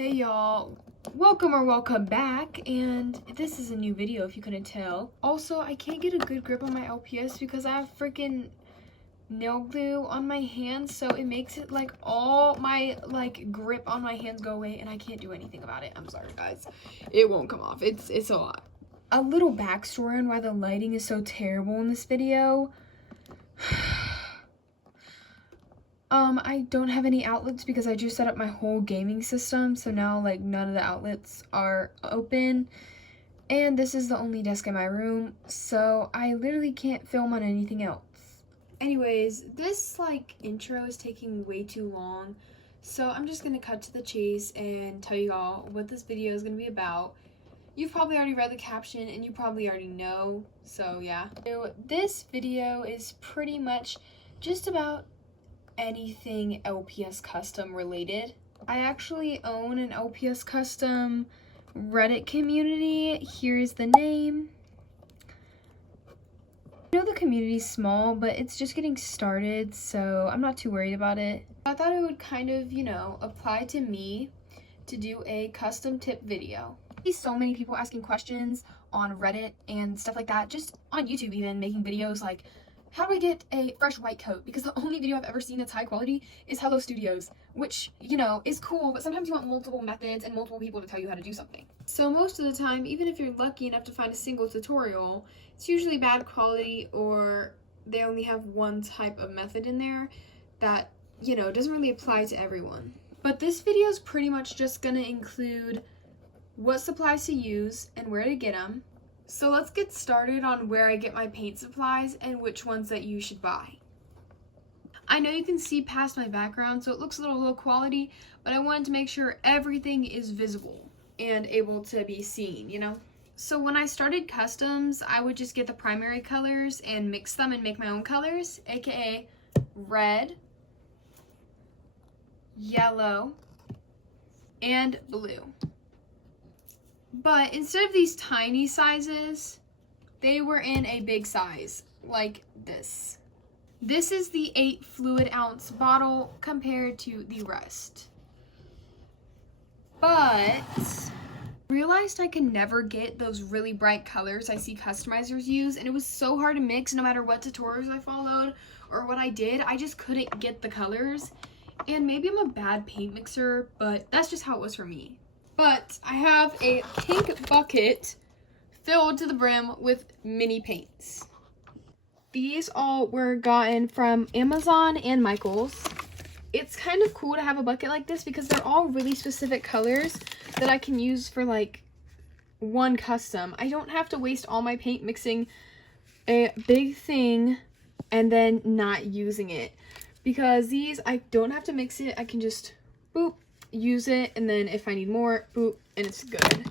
Hey y'all, welcome back, and this is a new video if you couldn't tell. Also, I can't get a good grip on my LPS because I have freaking nail glue on my hands, so it makes it like all my grip on my hands go away and I can't do anything about it. I'm sorry guys, it won't come off. It's a lot. A little backstory on why the lighting is so terrible in this video. I don't have any outlets because I just set up my whole gaming system, so now like none of the outlets are open, and this is the only desk in my room, so I literally can't film on anything else. Anyways, this intro is taking way too long, so I'm just gonna cut to the chase and tell you all what this video is gonna be about. You've probably already read the caption and you probably already know, so yeah. So this video is pretty much just about anything LPS custom related. I actually own an LPS custom Reddit community. Here's the name. I know the community's small, but it's just getting started, so I'm not too worried about it. I thought it would kind of, apply to me to do a custom tip video. I see so many people asking questions on Reddit and stuff like that, just on YouTube even, making videos like, how do I get a fresh white coat? Because the only video I've ever seen that's high quality is Hello Studios, which, is cool, but sometimes you want multiple methods and multiple people to tell you how to do something. So most of the time, even if you're lucky enough to find a single tutorial, it's usually bad quality, or they only have one type of method in there that, doesn't really apply to everyone. But this video is pretty much just gonna include what supplies to use and where to get them. So let's get started on where I get my paint supplies and which ones that you should buy. I know you can see past my background, so it looks a little low quality, but I wanted to make sure everything is visible and able to be seen, So when I started customs, I would just get the primary colors and mix them and make my own colors, aka red, yellow, and blue. But instead of these tiny sizes, they were in a big size, like this. This is the 8 fluid ounce bottle compared to the rest. But I realized I could never get those really bright colors I see customizers use, and it was so hard to mix no matter what tutorials I followed or what I did. I just couldn't get the colors, and maybe I'm a bad paint mixer, but that's just how it was for me. But I have a pink bucket filled to the brim with mini paints. These all were gotten from Amazon and Michael's. It's kind of cool to have a bucket like this because they're all really specific colors that I can use for one custom. I don't have to waste all my paint mixing a big thing and then not using it. Because these, I don't have to mix it. I can just boop, use it, and then if I need more, boop, and it's good.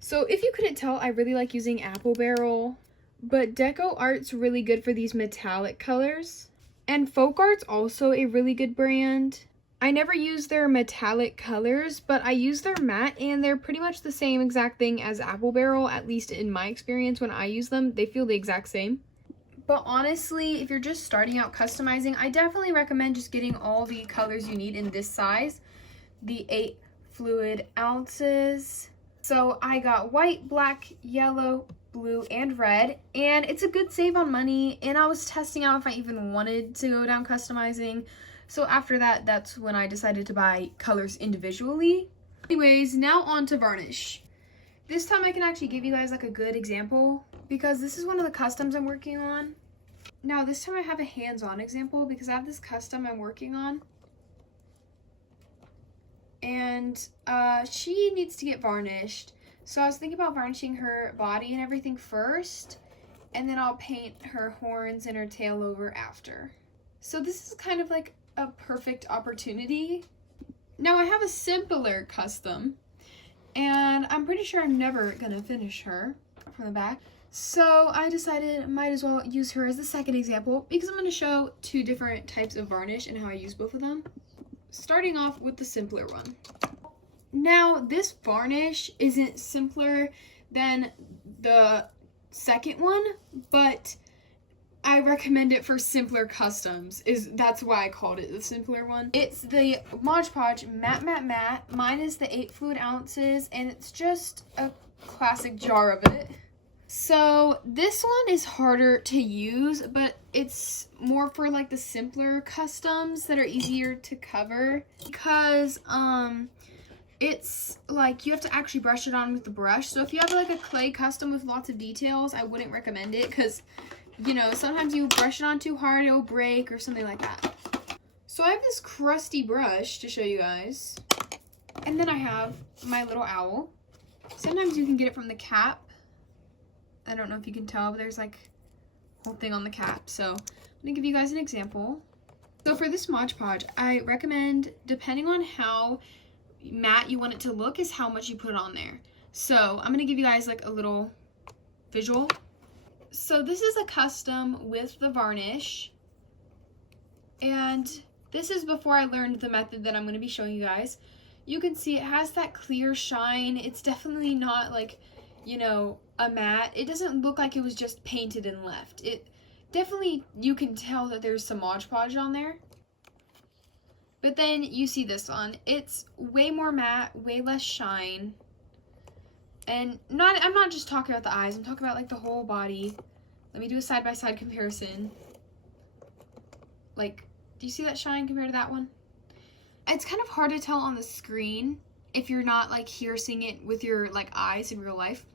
So if you couldn't tell, I really like using Apple Barrel, but Deco Art's really good for these metallic colors, and Folk Art's also a really good brand. I never use their metallic colors, but I use their matte, and they're pretty much the same exact thing as Apple Barrel, at least in my experience. When I use them, they feel the exact same. But honestly, if you're just starting out customizing, I definitely recommend just getting all the colors you need in this size, the 8 fluid ounces. So I got white, black, yellow, blue, and red, and it's a good save on money, and I was testing out if I even wanted to go down customizing. So after that, that's when I decided to buy colors individually. Anyways, now on to varnish. This time I can actually give you guys a good example because this is one of the customs I'm working on. Now this time I have a hands-on example because I have this custom I'm working on. And she needs to get varnished. So I was thinking about varnishing her body and everything first, and then I'll paint her horns and her tail over after. So this is kind of like a perfect opportunity. Now I have a simpler custom, and I'm pretty sure I'm never gonna finish her from the back. So I decided I might as well use her as the second example because I'm gonna show 2 different types of varnish and how I use both of them. Starting off with the simpler one. Now, this varnish isn't simpler than the second one, but I recommend it for simpler customs. That's why I called it the simpler one. It's the Mod Podge Matte Matte Matte. Mine is the 8 fluid ounces, and it's just a classic jar of it. So this one is harder to use, but it's more for like the simpler customs that are easier to cover, because it's like you have to actually brush it on with the brush. So if you have like a clay custom with lots of details, I wouldn't recommend it, because you know, sometimes you brush it on too hard, it'll break or something like that. So I have this crusty brush to show you guys, and then I have my little owl. Sometimes you can get it from the cap. I don't know if you can tell, but there's like a whole thing on the cap. So I'm gonna give you guys an example. So for this Mod Podge, I recommend, depending on how matte you want it to look, is how much you put on there. So I'm gonna give you guys like a little visual. So this is a custom with the varnish, and this is before I learned the method that I'm going to be showing you guys. You can see it has that clear shine. It's definitely not like, you know, a matte. It doesn't look like it was just painted and left. It definitely, you can tell that there's some Mod Podge on there. But then you see this one. It's way more matte, way less shine. And I'm not just talking about the eyes, I'm talking about like the whole body. Let me do a side-by-side comparison. Like, do you see that shine compared to that one? It's kind of hard to tell on the screen if you're not like here seeing it with your like eyes in real life.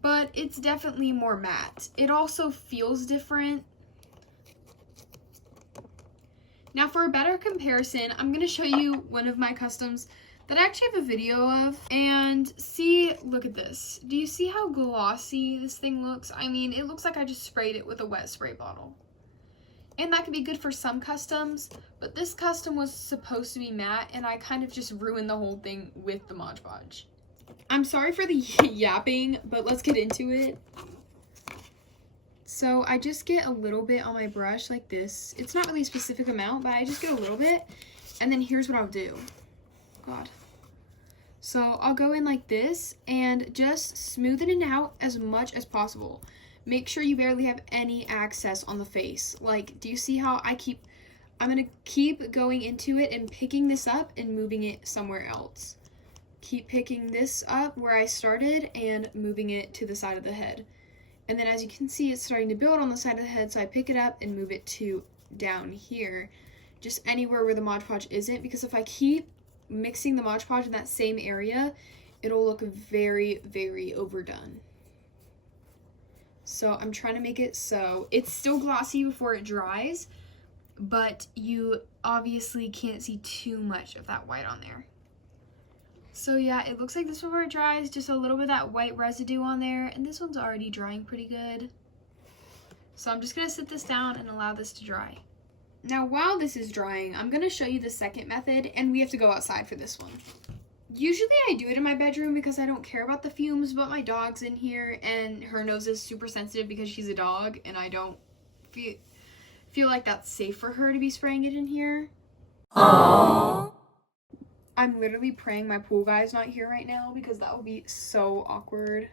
But it's definitely more matte. It also feels different. Now for a better comparison, I'm going to show you one of my customs that I actually have a video of, and see, look at this. Do you see how glossy this thing looks? I mean, it looks like I just sprayed it with a wet spray bottle. And that could be good for some customs, but this custom was supposed to be matte, and I kind of just ruined the whole thing with the Mod Podge. I'm sorry for the yapping, but let's get into it. So I just get a little bit on my brush like this. It's not really a specific amount, but I just get a little bit, and then here's what I'll do. God. So I'll go in like this and just smooth it out as much as possible. Make sure you barely have any access on the face. Like, do you see how I'm gonna keep going into it and picking this up and moving it somewhere else. Keep picking this up where I started and moving it to the side of the head. And then as you can see, it's starting to build on the side of the head, so I pick it up and move it to down here. Just anywhere where the Mod Podge isn't, because if I keep mixing the Mod Podge in that same area, it'll look very, very overdone. So I'm trying to make it so it's still glossy before it dries, but you obviously can't see too much of that white on there. So yeah, it looks like this before it dries, just a little bit of that white residue on there, and this one's already drying pretty good. So I'm just gonna sit this down and allow this to dry. Now while this is drying, I'm going to show you the second method, and we have to go outside for this one. Usually I do it in my bedroom because I don't care about the fumes, but my dog's in here and her nose is super sensitive because she's a dog, and I don't feel like that's safe for her to be spraying it in here. Aww. I'm literally praying my pool guy's not here right now because that would be so awkward.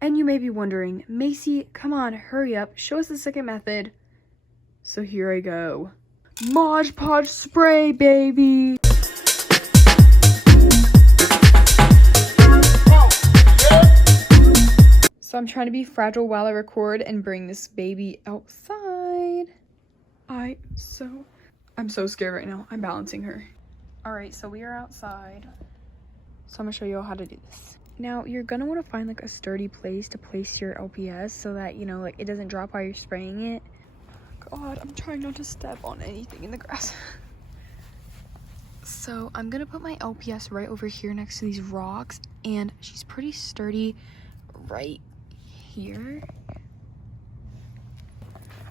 And you may be wondering, Macy, come on, hurry up, show us the second method. So here I go. Mod Podge spray, baby! So I'm trying to be fragile while I record and bring this baby outside. I'm so scared right now. I'm balancing her. Alright, so we are outside. So I'm gonna show you all how to do this. Now, you're gonna want to find like a sturdy place to place your LPS so that, you know, like it doesn't drop while you're spraying it. God, I'm trying not to step on anything in the grass. So I'm gonna put my LPS right over here next to these rocks, and she's pretty sturdy right here.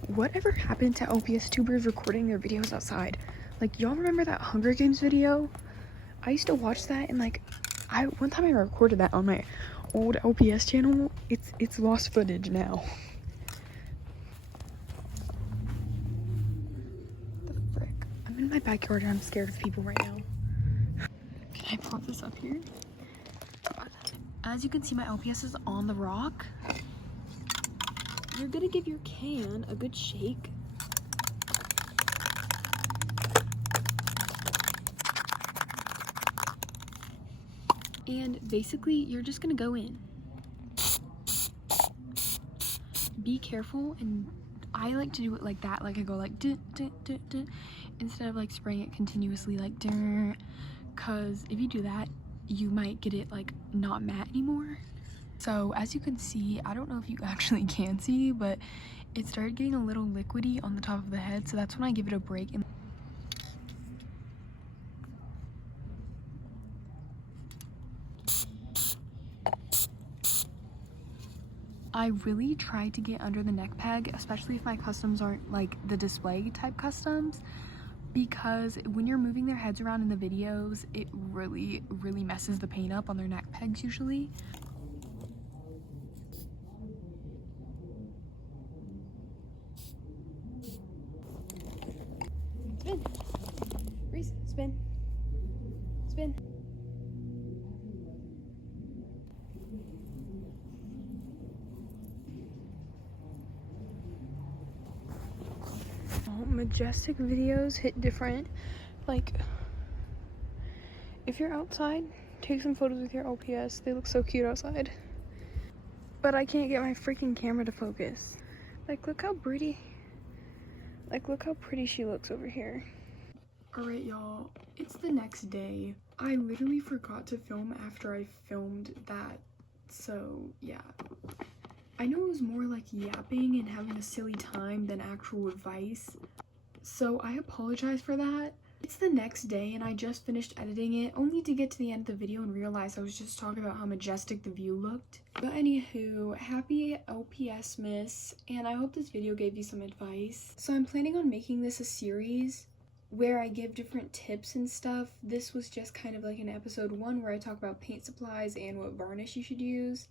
Whatever happened to LPS tubers recording their videos outside? Like, y'all remember that Hunger Games video? I used to watch that, and like, one time I recorded that on my old LPS channel. It's lost footage now. I'm in my backyard and I'm scared of people right now. Can I pop this up here? God. As you can see, my LPS is on the rock. you're gonna give your can a good shake. And basically, you're just gonna go in. Be careful, and I like to do it like that, like I go like duh, duh, duh, duh, instead of like spraying it continuously like duh, because if you do that, you might get it like not matte anymore. So as you can see, I don't know if you actually can see, but it started getting a little liquidy on the top of the head, so that's when I give it a break. And I really try to get under the neck peg, especially if my customs aren't like the display type customs, because when you're moving their heads around in the videos, it really messes the paint up on their neck pegs usually. Spin. Reese, spin. Spin. Majestic videos hit different. Like, if you're outside, take some photos with your OPS. They look so cute outside. But I can't get my freaking camera to focus. Like, look how pretty. Like, look how pretty she looks over here. Alright, y'all. It's the next day. I literally forgot to film after I filmed that. So, yeah. I know it was more like yapping and having a silly time than actual advice. So I apologize for that. It's the next day and I just finished editing it, only to get to the end of the video and realize I was just talking about how majestic the view looked. But anywho, happy LPS miss, and I hope this video gave you some advice. So I'm planning on making this a series where I give different tips and stuff. This was just kind of like an episode 1 where I talk about paint supplies and what varnish you should use.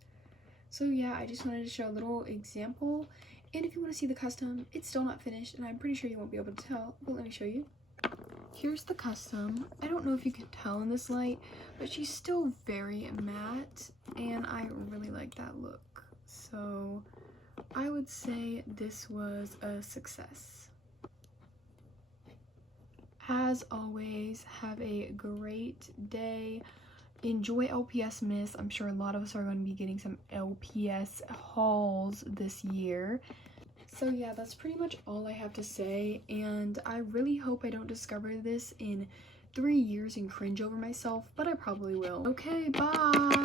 So yeah, I just wanted to show a little example. And if you want to see the custom, it's still not finished, and I'm pretty sure you won't be able to tell, but let me show you. Here's the custom. I don't know if you can tell in this light, but she's still very matte, and I really like that look. So I would say this was a success. As always, have a great day. Enjoy LPS Miss. I'm sure a lot of us are going to be getting some LPS hauls this year. So yeah, that's pretty much all I have to say, and I really hope I don't discover this in 3 years and cringe over myself, but I probably will. Okay, bye!